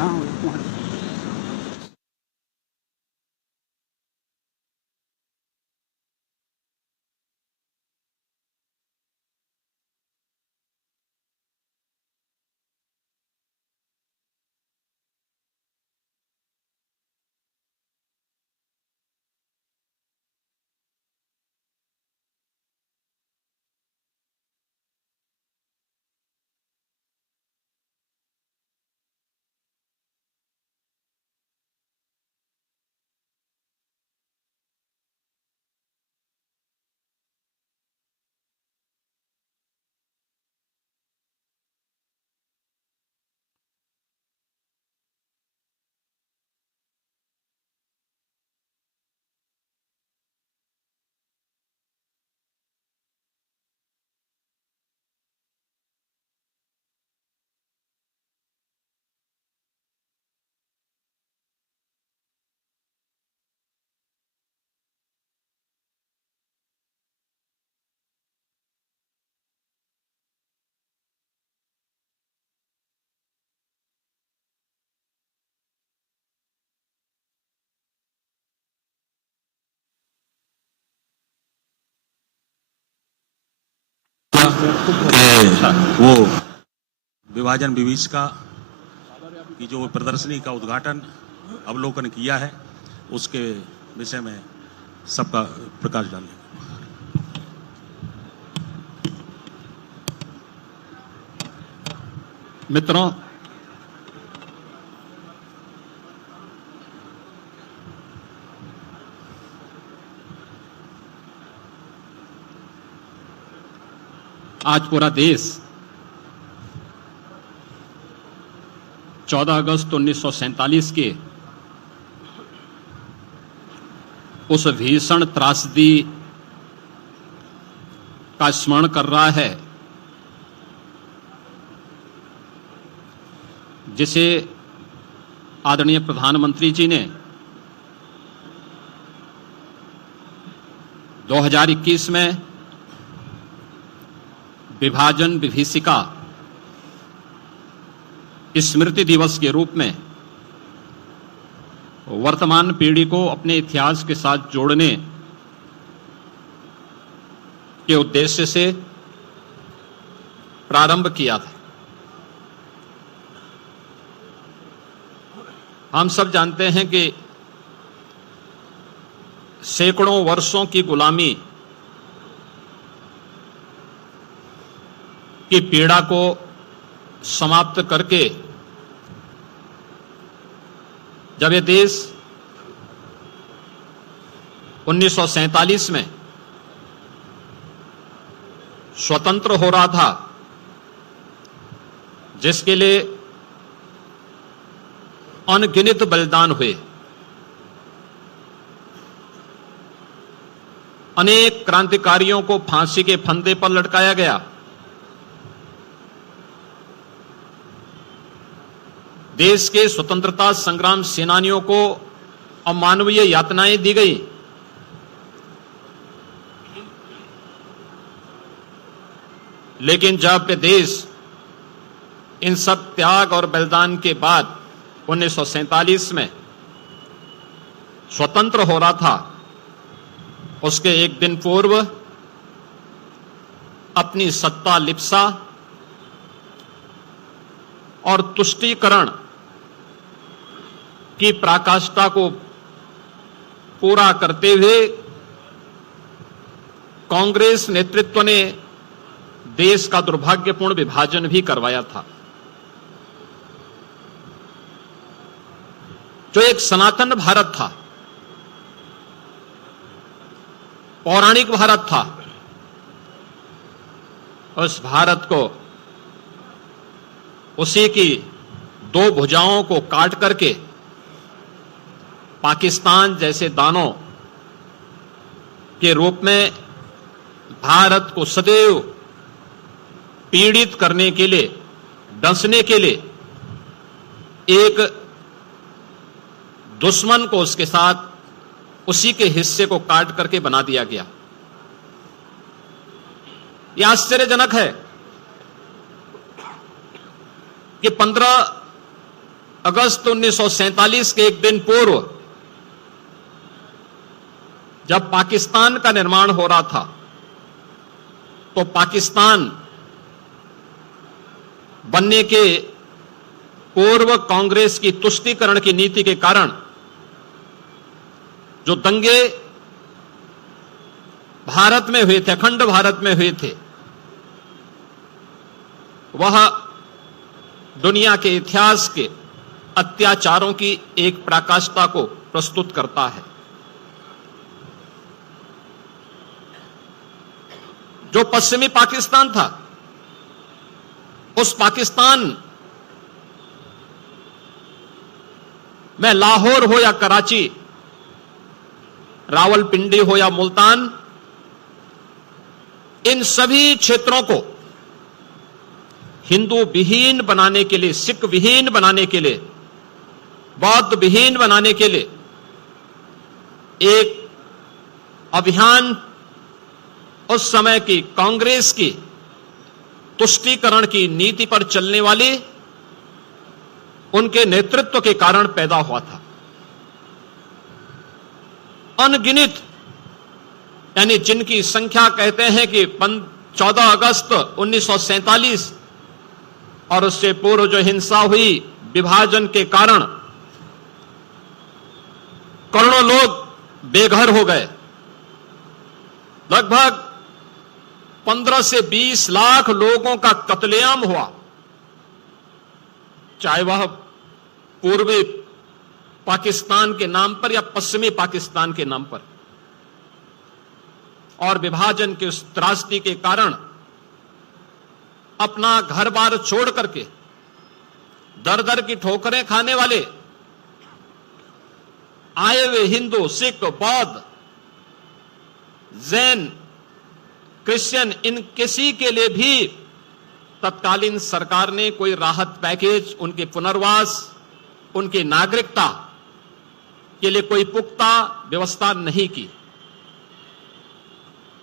हाँ। वो विभाजन विभीषिका की जो प्रदर्शनी का उद्घाटन अवलोकन किया है, उसके विषय में सबका प्रकाश डालें। मित्रों, आज पूरा देश 14 अगस्त 1947 के उस भीषण त्रासदी का स्मरण कर रहा है जिसे आदरणीय प्रधानमंत्री जी ने 2021 में विभाजन विभीषिका स्मृति दिवस के रूप में वर्तमान पीढ़ी को अपने इतिहास के साथ जोड़ने के उद्देश्य से प्रारंभ किया था। हम सब जानते हैं कि सैकड़ों वर्षों की गुलामी की पीड़ा को समाप्त करके जब ये देश 1947 में स्वतंत्र हो रहा था, जिसके लिए अनगिनत बलिदान हुए, अनेक क्रांतिकारियों को फांसी के फंदे पर लटकाया गया, देश के स्वतंत्रता संग्राम सेनानियों को अमानवीय यातनाएं दी गई, लेकिन जब देश इन सब त्याग और बलिदान के बाद 1947 में स्वतंत्र हो रहा था, उसके एक दिन पूर्व अपनी सत्ता लिप्सा और तुष्टीकरण की पराकाष्ठा को पूरा करते हुए कांग्रेस नेतृत्व ने देश का दुर्भाग्यपूर्ण विभाजन भी करवाया था। जो एक सनातन भारत था, पौराणिक भारत था, उस भारत को उसी की दो भुजाओं को काट करके पाकिस्तान जैसे दानों के रूप में भारत को सदैव पीड़ित करने के लिए, डंसने के लिए एक दुश्मन को उसके साथ उसी के हिस्से को काट करके बना दिया गया। यह आश्चर्यजनक है कि 15 अगस्त 1947 के एक दिन पूर्व जब पाकिस्तान का निर्माण हो रहा था, तो पाकिस्तान बनने के पूर्व कांग्रेस की तुष्टीकरण की नीति के कारण जो दंगे भारत में हुए थे, अखंड भारत में हुए थे, वह दुनिया के इतिहास के अत्याचारों की एक पराकाष्ठा को प्रस्तुत करता है। जो पश्चिमी पाकिस्तान था, उस पाकिस्तान में लाहौर हो या कराची, रावलपिंडी हो या मुल्तान, इन सभी क्षेत्रों को हिंदू विहीन बनाने के लिए, सिख विहीन बनाने के लिए, बौद्ध विहीन बनाने के लिए एक अभियान उस समय की कांग्रेस की तुष्टीकरण की नीति पर चलने वाली उनके नेतृत्व के कारण पैदा हुआ था। अनगिनत, यानी जिनकी संख्या कहते हैं कि 14 अगस्त 1947 और उससे पूर्व जो हिंसा हुई विभाजन के कारण करोड़ों लोग बेघर हो गए। लगभग 15 से 20 लाख लोगों का कत्लेआम हुआ, चाहे वह पूर्वी पाकिस्तान के नाम पर या पश्चिमी पाकिस्तान के नाम पर। और विभाजन के उस त्रासदी के कारण अपना घर बार छोड़ करके दर दर की ठोकरें खाने वाले आए हुए हिंदू, सिख, बौद्ध, जैन, क्रिश्चियन, इन किसी के लिए भी तत्कालीन सरकार ने कोई राहत पैकेज, उनके पुनर्वास, उनकी नागरिकता के लिए कोई पुख्ता व्यवस्था नहीं की।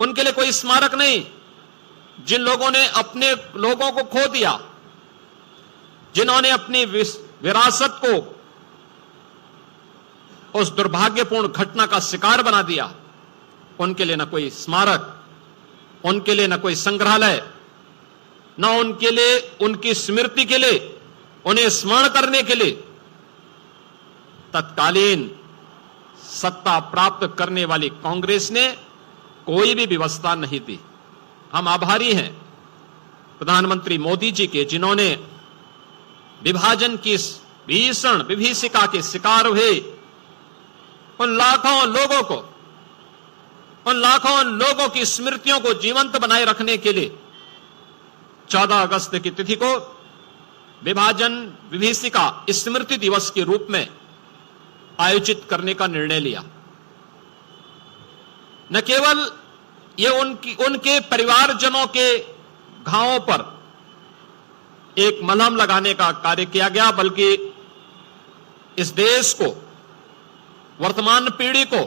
उनके लिए कोई स्मारक नहीं। जिन लोगों ने अपने लोगों को खो दिया, जिन्होंने अपनी विरासत को उस दुर्भाग्यपूर्ण घटना का शिकार बना दिया, उनके लिए न कोई स्मारक, उनके लिए न कोई संग्रहालय, न उनके लिए, उनकी स्मृति के लिए, उन्हें स्मरण करने के लिए तत्कालीन सत्ता प्राप्त करने वाली कांग्रेस ने कोई भी व्यवस्था नहीं दी। हम आभारी हैं प्रधानमंत्री मोदी जी के, जिन्होंने विभाजन की भीषण विभीषिका के शिकार हुए उन लाखों लोगों की स्मृतियों को जीवंत बनाए रखने के लिए 14 अगस्त की तिथि को विभाजन विभीषिका स्मृति दिवस के रूप में आयोजित करने का निर्णय लिया। न केवल ये उनके परिवारजनों के घावों पर एक मलहम लगाने का कार्य किया गया, बल्कि इस देश को, वर्तमान पीढ़ी को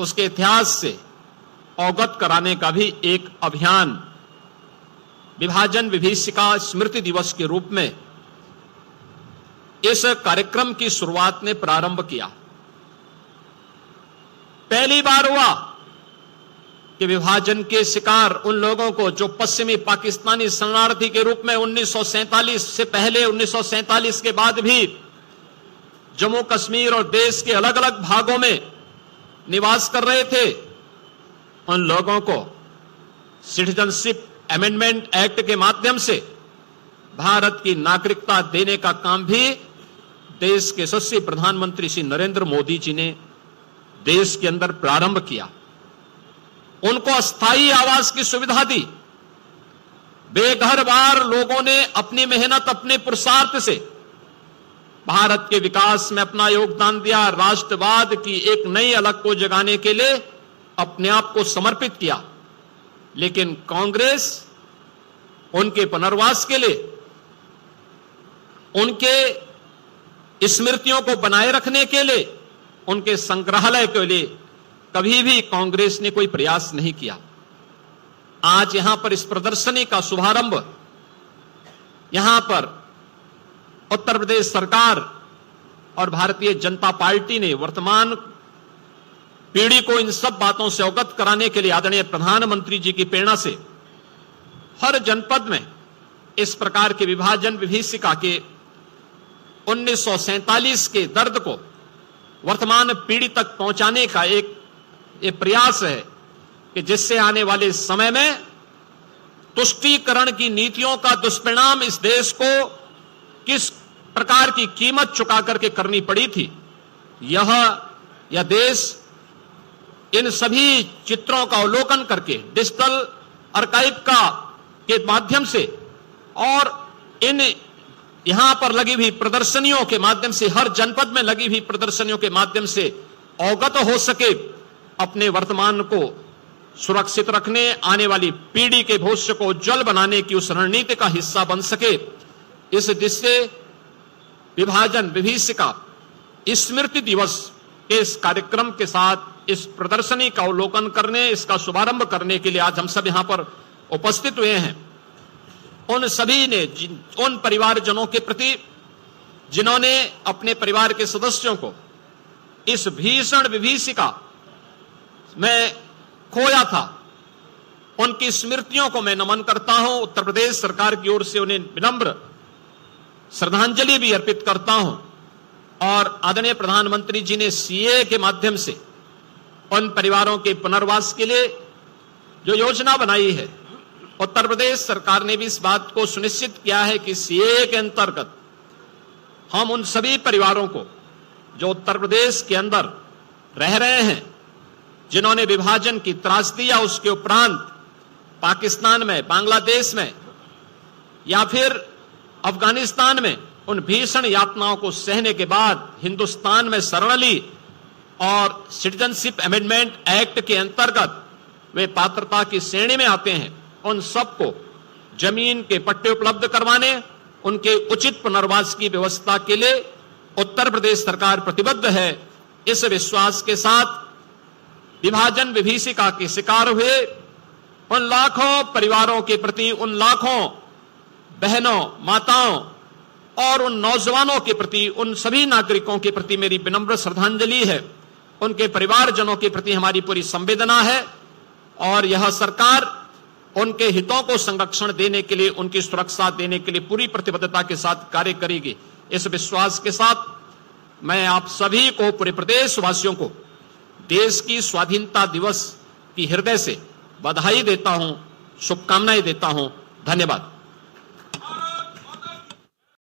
उसके इतिहास से अवगत कराने का भी एक अभियान विभाजन विभीषिका स्मृति दिवस के रूप में इस कार्यक्रम की शुरुआत ने प्रारंभ किया। पहली बार हुआ कि विभाजन के शिकार उन लोगों को जो पश्चिमी पाकिस्तानी शरणार्थी के रूप में 1947 से पहले, 1947 के बाद भी जम्मू कश्मीर और देश के अलग अलग भागों में निवास कर रहे थे, उन लोगों को सिटीजनशिप अमेंडमेंट एक्ट के माध्यम से भारत की नागरिकता देने का काम भी देश के यशस्वी प्रधानमंत्री श्री नरेंद्र मोदी जी ने देश के अंदर प्रारंभ किया। उनको अस्थायी आवास की सुविधा दी। बेघर बार लोगों ने अपनी मेहनत, अपने पुरुषार्थ से भारत के विकास में अपना योगदान दिया। राष्ट्रवाद की एक नई अलग को जगाने के लिए अपने आप को समर्पित किया। लेकिन कांग्रेस उनके पुनर्वास के लिए, उनके स्मृतियों को बनाए रखने के लिए, उनके संग्रहालय के लिए कभी भी कांग्रेस ने कोई प्रयास नहीं किया। आज यहां पर इस प्रदर्शनी का शुभारंभ यहां पर उत्तर प्रदेश सरकार और भारतीय जनता पार्टी ने वर्तमान पीढ़ी को इन सब बातों से अवगत कराने के लिए आदरणीय प्रधानमंत्री जी की प्रेरणा से हर जनपद में इस प्रकार के विभाजन विभीषिका के 1947 के दर्द को वर्तमान पीढ़ी तक पहुंचाने का एक प्रयास है कि जिससे आने वाले समय में तुष्टीकरण की नीतियों का दुष्परिणाम इस देश को किस प्रकार की कीमत चुका करके करनी पड़ी थी, यह देश इन सभी चित्रों का अवलोकन करके डिजिटल आर्काइव के माध्यम से और इन यहां पर लगी हुई प्रदर्शनियों के माध्यम से, हर जनपद में लगी हुई प्रदर्शनियों के माध्यम से अवगत हो सके, अपने वर्तमान को सुरक्षित रखने, आने वाली पीढ़ी के भविष्य को उज्जवल बनाने की उस रणनीति का हिस्सा बन सके। इस दिशा से विभाजन विभीषिका स्मृति दिवस के इस कार्यक्रम के साथ इस प्रदर्शनी का अवलोकन करने, इसका शुभारंभ करने के लिए आज हम सब यहां पर उपस्थित हुए हैं। उन सभी ने, उन परिवारजनों के प्रति जिन्होंने अपने परिवार के सदस्यों को इस भीषण विभीषिका में खोया था, उनकी स्मृतियों को मैं नमन करता हूं। उत्तर प्रदेश सरकार की ओर से उन्हें विनम्र श्रद्धांजलि भी अर्पित करता हूं। और आदरणीय प्रधानमंत्री जी ने सीए के माध्यम से उन परिवारों के पुनर्वास के लिए जो योजना बनाई है, उत्तर प्रदेश सरकार ने भी इस बात को सुनिश्चित किया है कि सीए के अंतर्गत हम उन सभी परिवारों को जो उत्तर प्रदेश के अंदर रह रहे हैं, जिन्होंने विभाजन की त्रासदी या उसके उपरांत पाकिस्तान में, बांग्लादेश में या फिर अफगानिस्तान में उन भीषण यातनाओं को सहने के बाद हिंदुस्तान में शरण ली और सिटीजनशिप अमेंडमेंट एक्ट के अंतर्गत वे पात्रता की श्रेणी में आते हैं, उन सबको जमीन के पट्टे उपलब्ध करवाने, उनके उचित पुनर्वास की व्यवस्था के लिए उत्तर प्रदेश सरकार प्रतिबद्ध है। इस विश्वास के साथ विभाजन विभीषिका के शिकार हुए उन लाखों परिवारों के प्रति, उन लाखों बहनों, माताओं और उन नौजवानों के प्रति, उन सभी नागरिकों के प्रति मेरी विनम्र श्रद्धांजलि है। उनके परिवारजनों के प्रति हमारी पूरी संवेदना है और यह सरकार उनके हितों को संरक्षण देने के लिए, उनकी सुरक्षा देने के लिए पूरी प्रतिबद्धता के साथ कार्य करेगी। इस विश्वास के साथ मैं आप सभी को, पूरे प्रदेशवासियों को देश की स्वाधीनता दिवस की हृदय से बधाई देता हूं, शुभकामनाएं देता हूं। धन्यवाद।